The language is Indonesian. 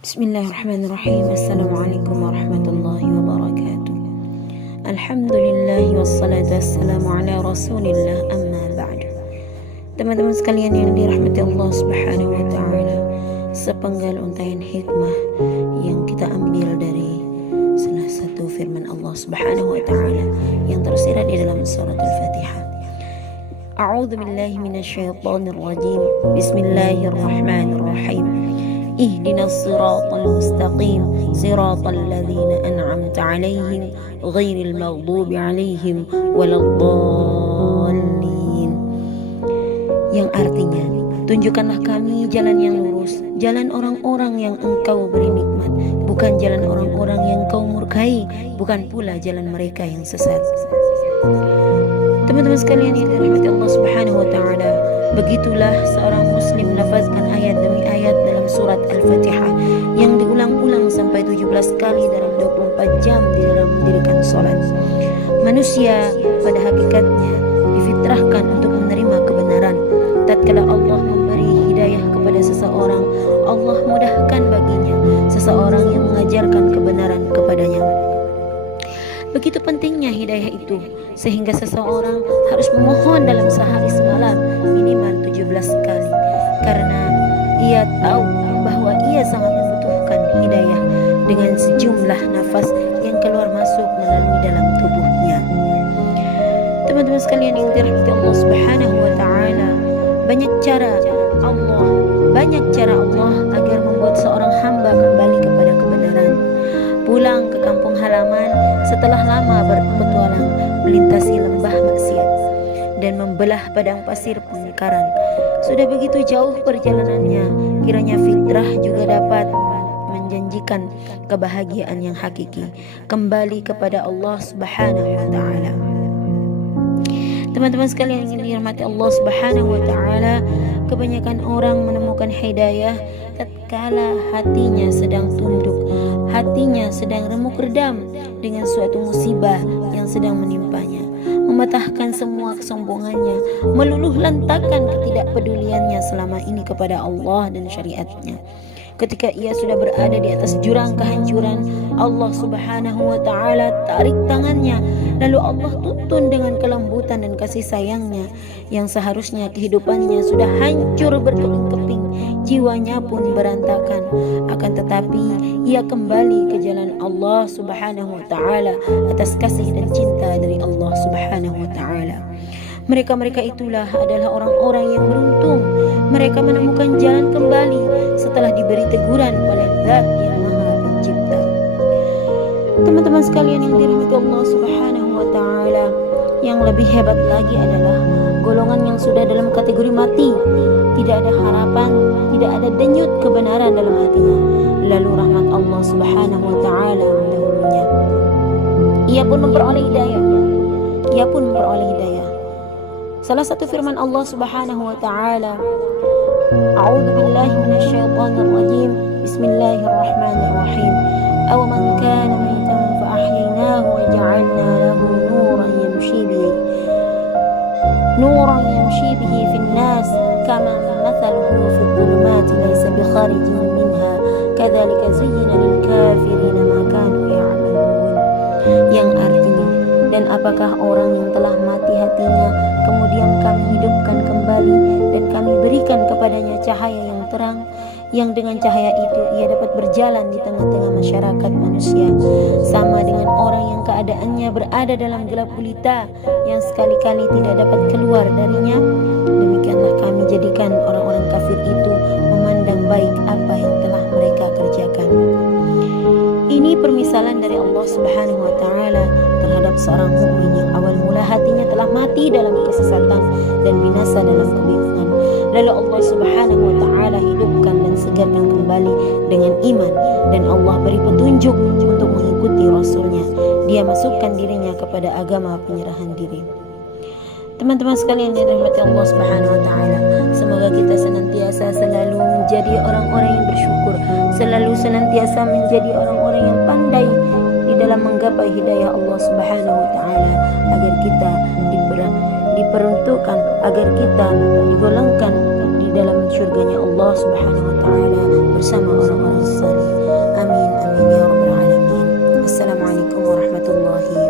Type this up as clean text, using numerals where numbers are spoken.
Bismillahirrahmanirrahim. Assalamualaikum warahmatullahi wabarakatuh. Alhamdulillah wassalatu wassalamu ala rasulillah, amma ba'du. Teman-teman sekalian yang dirahmati Allah subhanahu wa ta'ala, sepenggal untayan hikmah yang kita ambil dari salah satu firman Allah subhanahu wa ta'ala yang tersirat di dalam surat Al-Fatihah. A'udzu billahi minasyaitonir rajim. Bismillahirrahmanirrahim. Ihdinas siratal mustaqim siratal ladzina an'amta 'alaihim ghairil maghdubi 'alaihim waladdallin. Yang artinya, tunjukkanlah kami jalan yang lurus, jalan orang-orang yang engkau beri nikmat, bukan jalan orang-orang yang kau murkai, bukan pula jalan mereka yang sesat. Teman-teman sekalian yang dirahmati Allah subhanahu wa ta'ala, begitulah seorang muslim melafazkan ayat demi ayat dalam surat Al-Fatihah yang diulang-ulang sampai 17 kali dalam 24 jam di dalam mendirikan sholat. Manusia pada hakikatnya difitrahkan untuk menerima kebenaran. Tatkala Allah memberi hidayah kepada seseorang, Allah mudahkan baginya seseorang yang mengajarkan kebenaran kepadanya. Begitu pentingnya hidayah itu, sehingga seseorang harus memohon dalam sehari semalam minimal 17 kali, karena ia tahu bahwa ia sangat membutuhkan hidayah dengan sejumlah nafas yang keluar masuk melalui dalam tubuhnya. Teman-teman sekalian yang dirahmati Allah subhanahu wa ta'ala, banyak cara Allah agar membuat seorang hamba kembali kepada kebenaran, pulang ke kampung halaman setelah lama berpetualang melintasi lembah maksiat dan membelah padang pasir pengingkaran. Sudah begitu jauh perjalanannya, kiranya fitrah juga dapat menjanjikan kebahagiaan yang hakiki, kembali kepada Allah subhanahu wa ta'ala. Teman-teman sekalian yang dirahmati Allah subhanahu wa ta'ala, kebanyakan orang menemukan hidayah tatkala hatinya sedang tunduk, hatinya sedang remuk redam dengan suatu musibah yang sedang menimpanya, mematahkan semua kesombongannya, meluluh lantakan ketidakpeduliannya selama ini kepada Allah dan syariatnya. Ketika ia sudah berada di atas jurang kehancuran, Allah subhanahu wa ta'ala tarik tangannya, lalu Allah tuntun dengan kelembutan dan kasih sayangnya, yang seharusnya kehidupannya sudah hancur berkeping-keping, jiwanya pun berantakan. Akan tetapi ia kembali ke jalan Allah subhanahu wa ta'ala atas kasih dan cinta dari Allah subhanahu wa ta'ala. Mereka-mereka itulah adalah orang-orang yang beruntung. Mereka menemukan jalan kembali setelah diberi teguran oleh Zat yang Maha Pencipta. Teman-teman sekalian yang dirahmati Allah subhanahu wa ta'ala, yang lebih hebat lagi adalah golongan yang sudah dalam kategori mati, tidak ada harapan, tidak ada denyut kebenaran dalam hatinya, lalu rahmat Allah subhanahu wa ta'ala mendahulunya. Ia pun memperoleh hidayah. Salah satu firman Allah subhanahu wa ta'ala, A'udzu billahi minasyaitonir rajim. Bismillahirrahmanirrahim. Aw man kana maytan fa ahyaynahu wa ja'alna lahu nuran yamshi bihi fin nas kama mathaluhu fi dhulumati laysa bi kharijin minha kadzalika zuyyina lil kafirina ma kanu ya'malun. Yang artinya, dan apakah orang yang telah mati hatinya kemudian kami hidupkan kembali dan kami berikan kepadanya cahaya yang terang, yang dengan cahaya itu ia dapat berjalan di tengah-tengah masyarakat manusia, sama dengan orang yang keadaannya berada dalam gelap gulita yang sekali-kali tidak dapat keluar darinya. Demikianlah kami jadikan orang-orang kafir itu memandang baik apa yang telah mereka kerjakan. Ini permisalan dari Allah subhanahu wa ta'ala terhadap seorang mukmin yang awal mula hatinya telah mati dalam kesesatan dan binasa dalam kebingungan. Lalu Allah subhanahu wa ta'ala hidupkan dan segarkan kembali dengan iman, dan Allah beri petunjuk untuk mengikuti Rasulnya. Dia masukkan dirinya kepada agama penyerahan diri. Teman-teman sekalian yang dirahmati Allah subhanahu wa ta'ala, semoga kita senantiasa selalu menjadi orang-orang yang bersyukur, selalu senantiasa menjadi orang-orang yang pandai di dalam menggapai hidayah Allah subhanahu wa ta'ala, agar kita diperuntukkan, agar kita digolongkan di dalam syurganya Allah subhanahu wa ta'ala bersama orang-orang saleh. Wassalamualaikum warahmatullahi